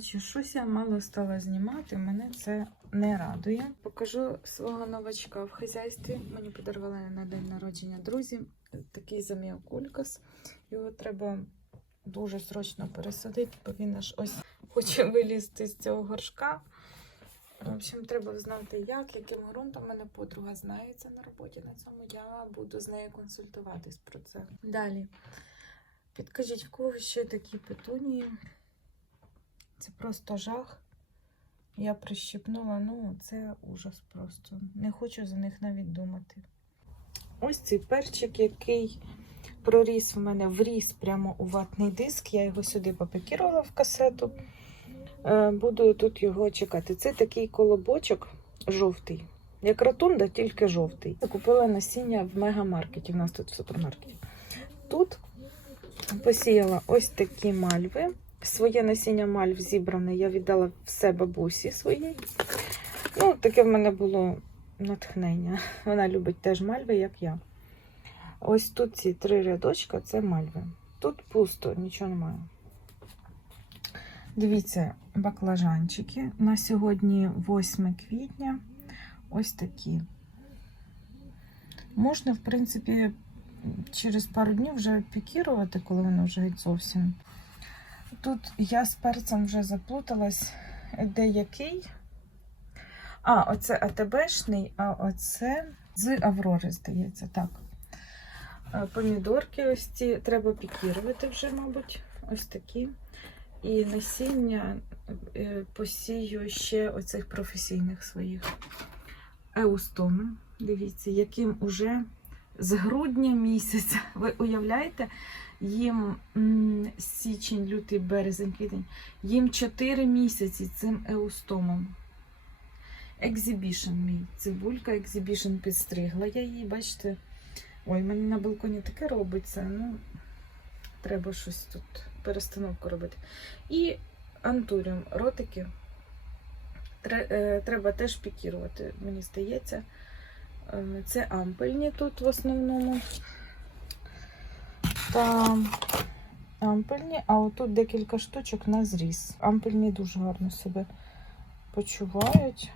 Коротше, щось я мало стала знімати, мене це не радує. Покажу свого новачка в хазяйстві. Мені подарували на день народження друзі. Такий заміокулькас. Його треба дуже срочно пересадити, бо він аж ось хоче вилізти з цього горшка. В общем, треба знати, як, яким ґрунтом. Мене подруга знається на роботі на цьому. Я буду з нею консультуватись про це. Далі. Підкажіть, в кого ще такі петунії? Це просто жах. Я прищипнула, ну це ужас просто. Не хочу за них навіть думати. Ось цей перчик, який проріс в мене вріс прямо у ватний диск. Я його сюди попекірувала в касету. Е, Буду тут його чекати. Це такий колобочок жовтий. Як ротунда, тільки жовтий. Купила насіння в мегамаркеті. У нас тут в супермаркеті. Тут посіяла ось такі мальви. Своє насіння мальв зібране я віддала все бабусі своїй. Ну, таке в мене було натхнення. Вона любить теж мальви, як я. Ось тут ці три рядочка це мальви. Тут пусто, нічого немає. Дивіться, баклажанчики. На сьогодні 8 квітня. Ось такі. Можна, в принципі, через пару днів вже пікірувати, коли вони вже геть зовсім. Тут я з перцем вже заплуталась, де який. А, оце АТБшний, а оце з Аврори, здається, так. Е, Помідорки ось ці треба пікірувати вже, мабуть, ось такі. І насіння е, посію ще оцих професійних своїх еустоми. Дивіться, яким уже з грудня місяця, ви уявляєте, їм січень, лютий, березень, квітень, їм 4 місяці цим еустомом. Екзибішн мій. Цибулька екзибішн підстригла. Я її, бачите, ой, в мене на балконі таке робиться. Ну, треба щось тут перестановку робити. І антуріум, ротики. Е, Треба теж пікірувати, мені здається. Е, Це ампельні тут в основному. Та ампельні, а отут декілька штучок на зріз. Ампельні дуже гарно себе почувають.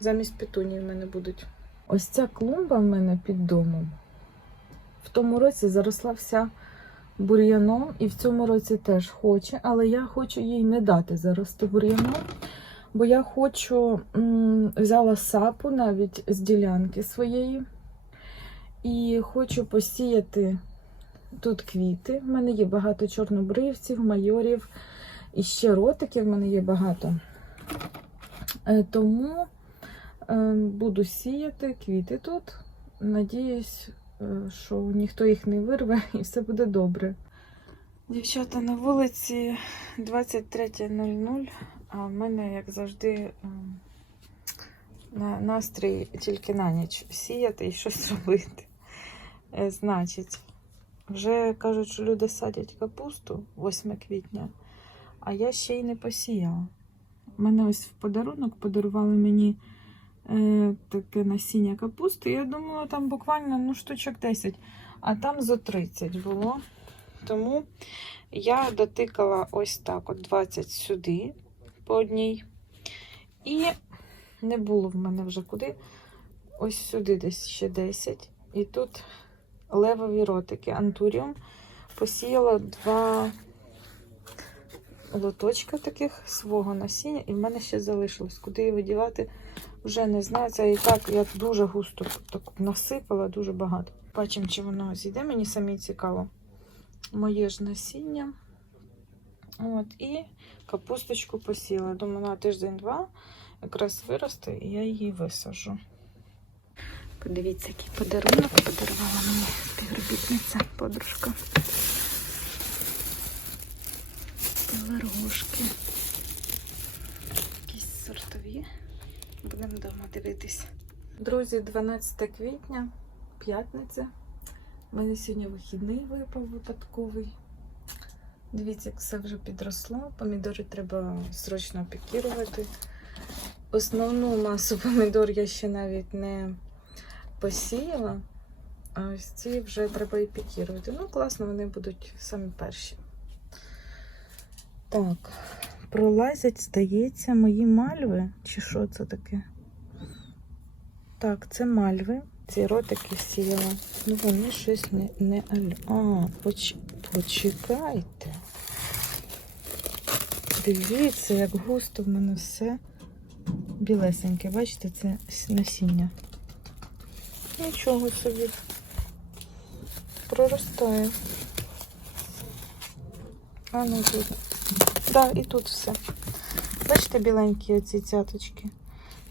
Замість петунії в мене будуть. Ось ця клумба в мене під домом. В тому році заросла вся бур'яном, і в цьому році теж хоче, але я хочу їй не дати зарости бур'яном. Бо я хочу, взяла сапу навіть з ділянки своєї. І хочу посіяти тут квіти. В мене є багато чорнобривців, майорів і ще ротиків в мене є багато. Е, Тому е, буду сіяти квіти тут. Надіюсь, е, що ніхто їх не вирве і все буде добре. Дівчата на вулиці 23.00, а в мене, як завжди, ем, настрій тільки на ніч сіяти і щось робити. Е, Значить, вже кажуть, що люди садять капусту 8 квітня, а я ще й не посіяла. Мене ось в подарунок подарували мені е, таке насіння капусти. Я думала, там буквально ну, штучок 10, а там зо 30 було. Тому я дотикала ось так: от 20 сюди по одній. І не було в мене вже куди. Ось сюди десь ще 10. І тут левові ротики антуріум. Посіяла два лоточка таких свого насіння, і в мене ще залишилось. Куди її видівати, вже не знаю. Це і так я дуже густо так насипала, дуже багато. Бачимо, чи воно зійде. Мені самі цікаво. Моє ж насіння. От, і капусточку посіла. Думаю, на тиждень-два якраз виросте, і я її висажу. Подивіться, який подарунок подарувала мені співробітниця, подружка. Пелергошки. Якісь сортові. Будемо вдома дивитись. Друзі, 12 квітня, п'ятниця. У мене сьогодні вихідний випав випадковий. Дивіться, як все вже підросло. Помідори треба срочно пікірувати. Основну масу помідор я ще навіть не посіяла. А ось ці вже треба і пікірувати. Ну, класно, вони будуть самі перші. Так, пролазять, здається, мої мальви. Чи що це таке? Так, це мальви. Ці ротики сіяла. Ну вони щось не, не аль. А, поч... почекайте. Дивіться, як густо в мене все білесеньке. Бачите, це насіння. Нічого собі. Проростає. А ну тут. Так, і тут все. Бачите, біленькі оці цяточки.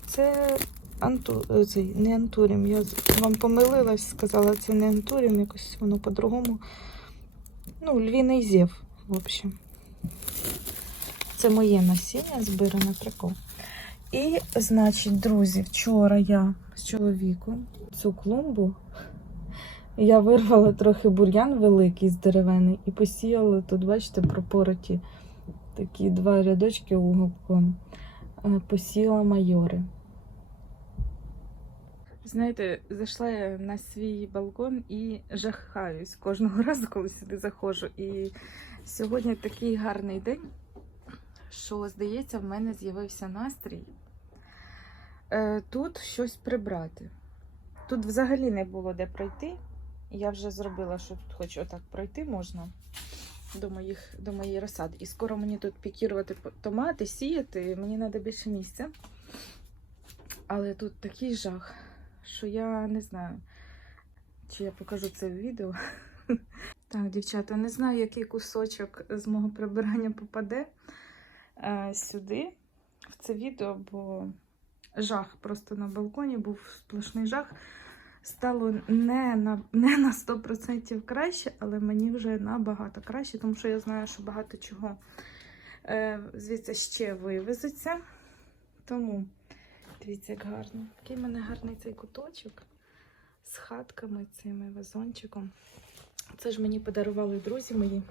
Це анту... цей, не антурім. Я вам помилилась, сказала, це не антурім, якось воно по-другому. Ну, львіний зєв, в общем. Це моє насіння збиране прикол. І, значить, друзі, вчора я з чоловіком цю клумбу я вирвала трохи бур'ян великий з деревини і посіяла тут, бачите, пропороті такі два рядочки уголком. Е, Посіяла майори. Знаєте, зайшла я на свій балкон і жахаюсь кожного разу, коли сюди заходжу. І сьогодні такий гарний день, що, здається, в мене з'явився настрій е, тут щось прибрати. Тут взагалі не було де пройти. Я вже зробила, що тут хоч отак пройти можна до, моїх, до моєї розсади. І скоро мені тут пікірувати томати, сіяти, мені треба більше місця. Але тут такий жах, що я не знаю, чи я покажу це в відео. Так, дівчата, не знаю, який кусочок з мого прибирання попаде е, сюди, в це відео, бо жах просто на балконі був сплошний жах. Стало не на, не на 100% краще, але мені вже набагато краще, тому що я знаю, що багато чого е, звідси ще вивезеться. Тому дивіться, як гарно. Який в мене гарний цей куточок з хатками, цими вазончиком. Це ж мені подарували друзі мої.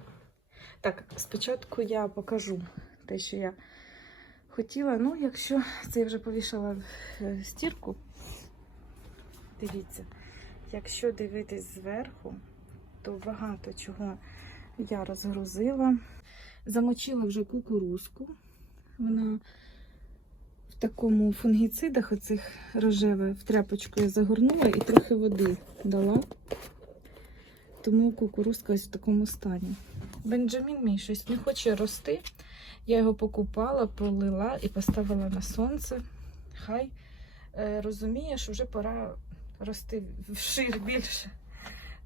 Так, спочатку я покажу те, що я хотіла. Ну, якщо це я вже повішала е, стірку, дивіться, якщо дивитись зверху, то багато чого я розгрузила. Замочила вже кукурузку. Вона такому фунгіцидах оцих рожевих в тряпочку я загорнула і трохи води дала. Тому кукурузка ось в такому стані. Бенджамін мій щось не хоче рости. Я його покупала, полила і поставила на сонце. Хай е, розуміє, що вже пора рости вшир більше.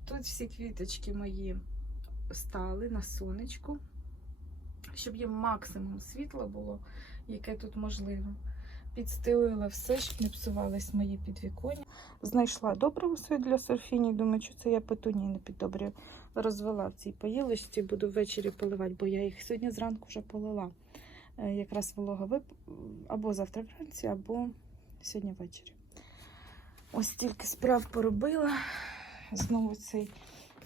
Тут всі квіточки мої стали на сонечку, щоб їм максимум світла було, яке тут можливо. Підстелила все, щоб не псувались мої підвіконня. Знайшла доброго свій для сульфіні. Думаю, що це я петунії не піддобрюю. Розвела в цій поїлочці, буду ввечері поливати, бо я їх сьогодні зранку вже полила. Е, Якраз волога вип... або завтра вранці, або сьогодні ввечері. Ось стільки справ поробила. Знову цей,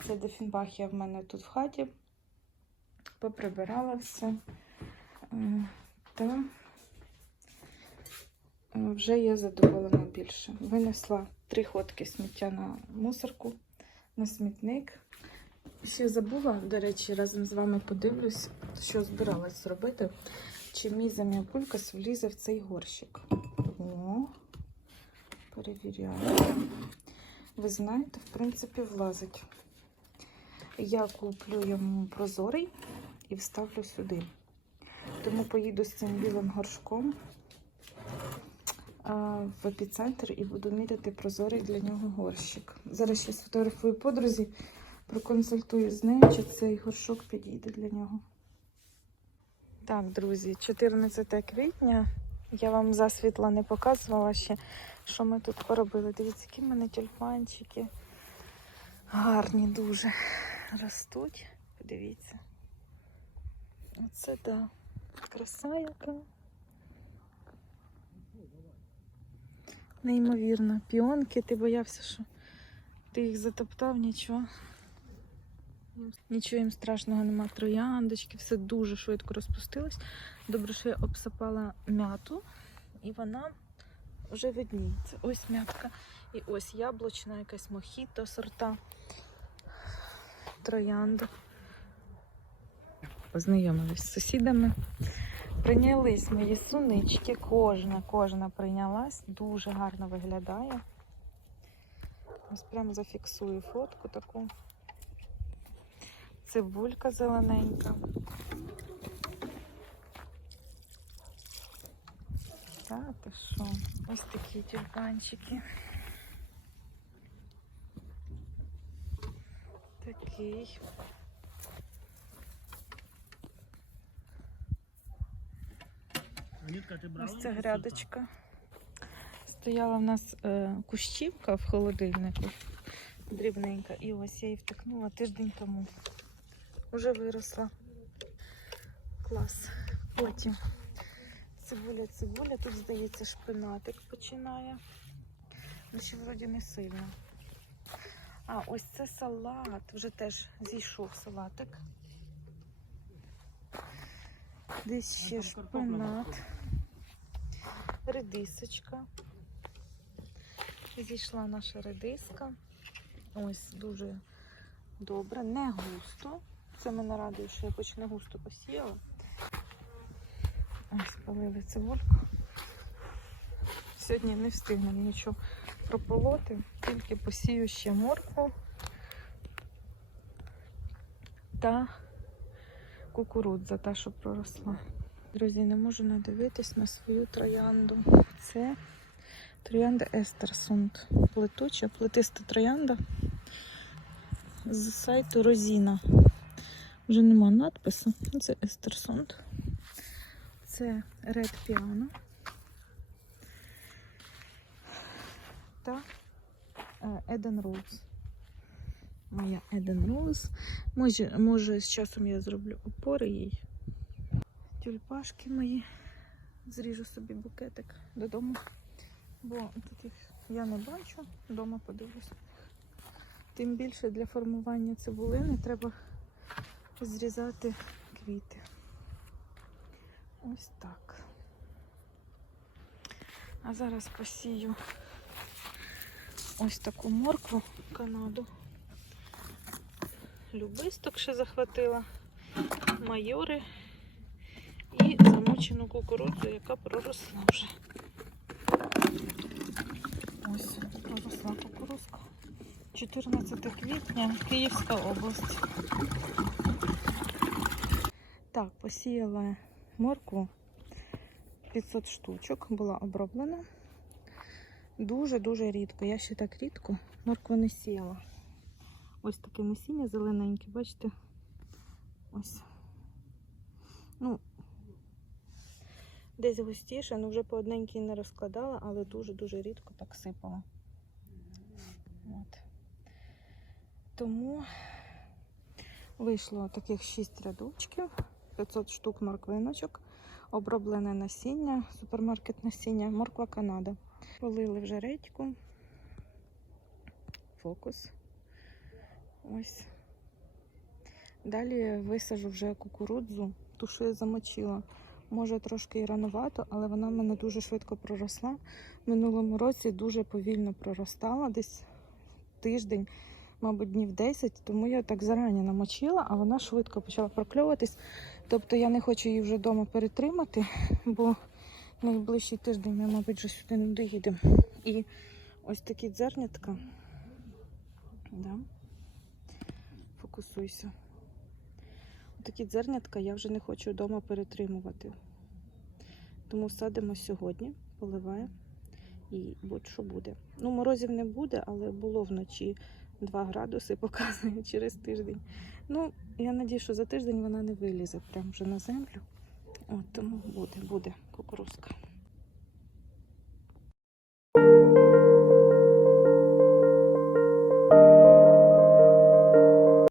цей дефінбахія в мене тут в хаті. Поприбирала все. Е, Та вже є задоволена більше. Винесла три ходки сміття на мусорку, на смітник. Ще забула, до речі, разом з вами подивлюсь, що збиралась зробити. Чи мій заміопулькас влізе в цей горщик. О, перевіряю. Ви знаєте, в принципі, влазить. Я куплю йому прозорий і вставлю сюди. Тому поїду з цим білим горшком в епіцентр і буду міряти прозорий для нього горщик. Зараз ще сфотографую подрузі, проконсультую з нею, чи цей горшок підійде для нього. Так, друзі, 14 квітня. Я вам засвітла не показувала ще, що ми тут поробили. Дивіться, які в мене тюльпанчики. Гарні дуже ростуть. Подивіться. Оце да. Краса яка. Неймовірно. Піонки, ти боявся, що ти їх затоптав, нічого. Нічого їм страшного нема. Трояндочки, все дуже швидко розпустилось. Добре, що я обсапала м'яту, і вона вже видніється. Ось м'ятка. І ось яблучна, якась мохіто сорта. Троянда. Познайомились з сусідами. Прийнялись мої сунички, кожна, кожна прийнялась, дуже гарно виглядає. Ось прямо зафіксую фотку таку. Цибулька зелененька. Та ти що? Ось такі тюльпанчики. Такий. Ось ця грядочка. Стояла в нас е, кущівка в холодильнику, дрібненька. І ось я її втикнула тиждень тому. Уже виросла. Клас. Потім цибуля, цибуля. Тут, здається, шпинатик починає. Ну, ще вроді не сильно. А, ось це салат. Вже теж зійшов салатик. Десь ще шпинат. Редисочка. Зійшла наша редиска. Ось дуже добре, не густо. Це мене радує, що я хоч не густо посіяла. Ось полили цибульку. Сьогодні не встигнемо нічого прополоти, тільки посію ще моркву та кукурудза, та, що проросла. Друзі, не можу надивитись на свою троянду. Це троянда Естерсунд. Плетуча, плетиста троянда з сайту Розіна. Вже нема надпису. Це Естерсунд. Це Red Piano. Та Eden Rose. Моя Eden Rose. Може, може, з часом я зроблю опори їй тюльпашки мої. Зріжу собі букетик додому, бо таких я не бачу, вдома подивлюсь. Тим більше для формування цибулини треба зрізати квіти. Ось так. А зараз посію ось таку моркву Канаду. Любисток ще захватила, майори і кукурудзу, яка проросла вже. Ось проросла кукурузка. 14 квітня, Київська область. Так, посіяла моркву 500 штучок, була оброблена. Дуже-дуже рідко. Я ще так рідко моркву не сіяла. Ось таке насіння зелененьке, бачите? Ось. Ну, Десь густіше, ну вже по одненькій не розкладала, але дуже-дуже рідко так сипала. От. Тому вийшло таких 6 рядочків, 500 штук морквиночок, оброблене насіння, супермаркет насіння, морква Канада. Полили вже редьку, фокус. Ось. Далі висажу вже кукурудзу, ту, я замочила. Може трошки і ранувато, але вона в мене дуже швидко проросла. Минулому році дуже повільно проростала, десь тиждень, мабуть, днів 10, тому я так зарані намочила, а вона швидко почала прокльовуватись. Тобто я не хочу її вже вдома перетримати, бо найближчий тиждень ми, мабуть, вже сюди не доїдемо. І ось такі дзернятка. Да. Фокусуйся. Такі дзернятка я вже не хочу вдома перетримувати. Тому садимо сьогодні, поливаємо і будь-що буде. Ну, морозів не буде, але було вночі 2 градуси, показує через тиждень. Ну, я надію, що за тиждень вона не вилізе прямо вже на землю. От, тому буде, буде кукурузка.